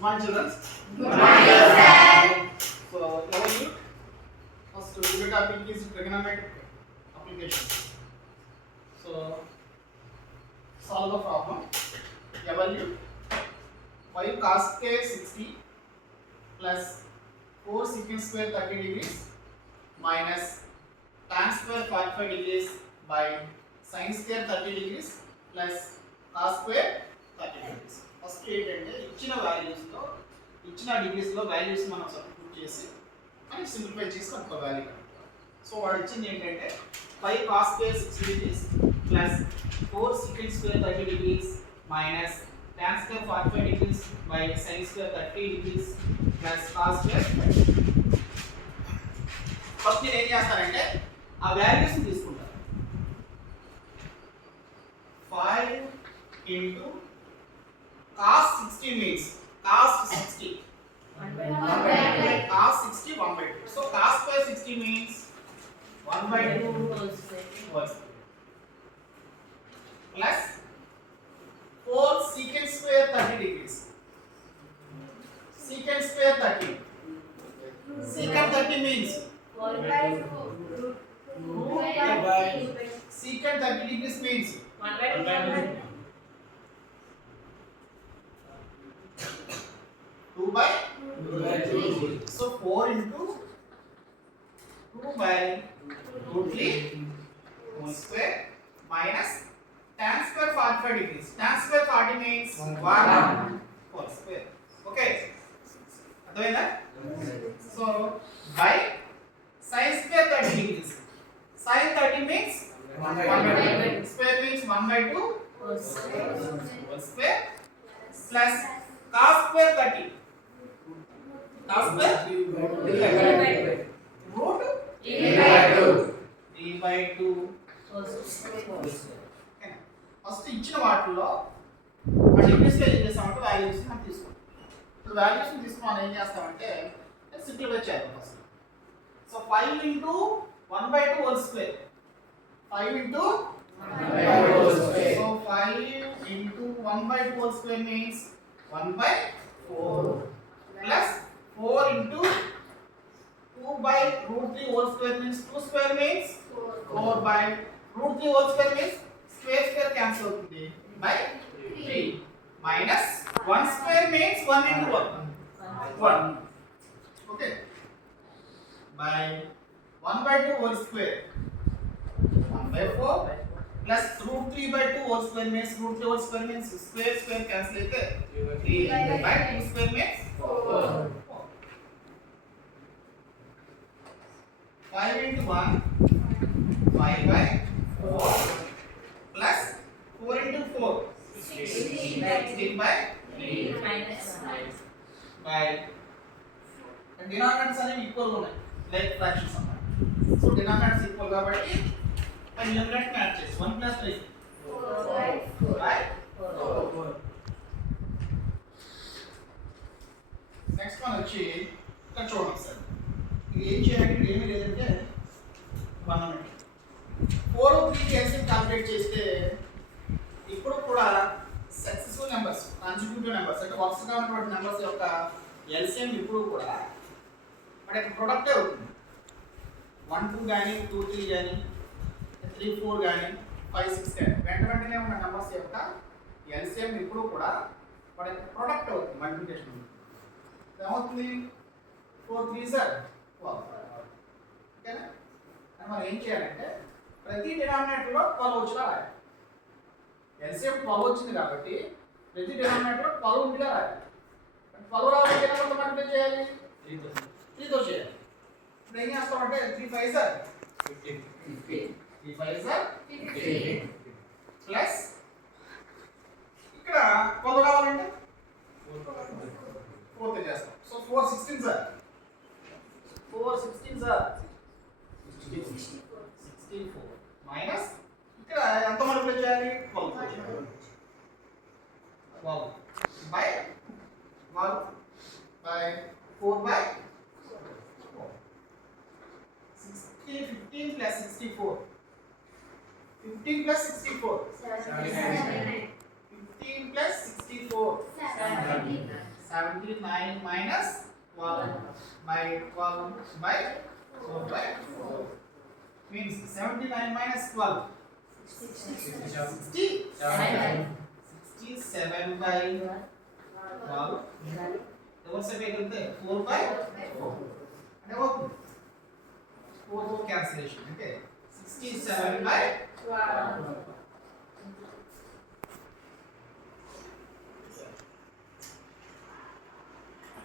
Morning, children. Good morning, sir. So, how are you? First, the topic is trigonometric applications. So, solve the problem. Evaluate 5 cos square 60 plus 4 secant square 30 degrees minus tan square 45 degrees by sin square 30 degrees plus cos square 30 degrees. First ఏంటంటే ఇచ్చిన వాల్యూస్ లో ఇచ్చిన డిగ్రీస్ లో వాల్యూస్ మనం సబ్స్టిట్యూట్ చేసి మనం సింప్లిఫై చేసి ఒక వాల్యూ కనుక్కోవాలి. సో వాడు ఇచ్చింది ఏంటంటే 5 cos square 60 degrees plus 4 secant square 30 degrees minus tan square 45 degrees by sin square 30 degrees plus cos square 30. ఫస్ట్ నేను ఏం చేస్తానంటే ఆ వాల్యూస్ తీసుకుంటాను. 5 into cos 60 means cos 60 cos 60 1 by 2. So cos square 60 means 1 by 2 whole square plus 4 secant square 30 degrees. Secant square 30. Secant 30 means 4 by 2. secant 30 degrees means 1 by 2. 2 by 2. So 4 into 2 by root 3 whole square minus tan square 45 degrees. Tan square 40 means 1 whole square. Okay. అర్థమైందా? So by sin square 30 degrees. Sin 30 means 1 by 2. Square means 1 by 2 whole square plus cos square 30. Cos square root 3 by 2 ఫస్ట్ ఇచ్చిన వాటిలో ఆ డిగ్రీస్లో ఏం చేస్తామంటే వాల్యూస్ మనం తీసుకుంటాం. ఇప్పుడు వాల్యూస్ తీసుకుని మనం ఏం చేస్తామంటే సింప్లిఫై చేద్దాం ఫస్ట్. సో 5 into 1 by 2 whole square. 5 into 1 by 2 whole square. So 5 into 1 by 2 whole square means 1 by 4 plus 4 into 2 by root 3 whole square means 2 square means 4 by root 3 whole square means square cancel అవుతుంది by 3 minus 1 square means 1 into 1. Okay. By 1 by 2 whole square 1 by 4 plus root 3 by 2 whole square means root 3 whole square means square cancel అయితే 3 by 2 square means 4. 5 into 1 5 by 4 plus 4 into 4 16 by 3 by denominators అనేవి ఈక్వల్ ఉన్నాయి like fractions అన్నమాట. So denominators equal కాబట్టి పై numerator add చేసి 1 plus 3 by 4. Next one వచ్చి ఇక్కడ చూడండి సార్. ఇది ఏం చేయాలంటే ఏమీ లేదంటే 1 minute 4 3 ఎల్సిఎం క్యాలిక్యులేట్ చేస్తే ఇప్పుడు కూడా సక్సెస్ఫుల్ నెంబర్స్ కాన్స్టిట్యూటివ్ నెంబర్స్ అంటే వరుసగా ఉన్నటువంటి నెంబర్స్ యొక్క ఎల్సిఎం ఇప్పుడు కూడా వాటి ప్రొడక్టే అవుతుంది. 1 2 కానీ 2 3 కానీ 3 4 కానీ 5 6 కానీ వెంటనే ఉన్న నెంబర్స్ యొక్క ఎల్సిఎం ఇప్పుడు కూడా వాటి ప్రొడక్ట్ అవుతుంది. మల్టిప్లికేషన్ ఏమవుతుంది 4 3s are 12. ఓకేనా? అని మనం ఏం చేయాలంటే ప్రతి డినామినేటర్లో 12 వచ్చేలా రాయాలి. ఎల్సిఎం 12 వచ్చింది కాబట్టి ప్రతి డినామినేటర్లో 12 ఉండేలా రాయాలి. 12 రావాలంటే ఎంత మల్టిప్లై చేయాలి? 3 తో చేయాలి. ఇప్పుడు ఏం చేస్తామంటే 3 5s are 15. 3 5s are 15 ప్లస్ ఇక్కడ 12 రావాలంటే 4 తో చేస్తాం. సో 4 16s are 64 మైనస్ ఇక్కడ ఎంత మల్టిప్లై చేయాలి? 12 by 4 by 15 plus 64 15 plus 64 15 plus 64 79 minus 12 by 12 by 4 by 4 means 79 minus 12 67 by 12 ఎవరు సేపు అయితే 4 by 4 అంటే ఒక 4 క్యాన్సిలేషన్ అంటే 67 by 12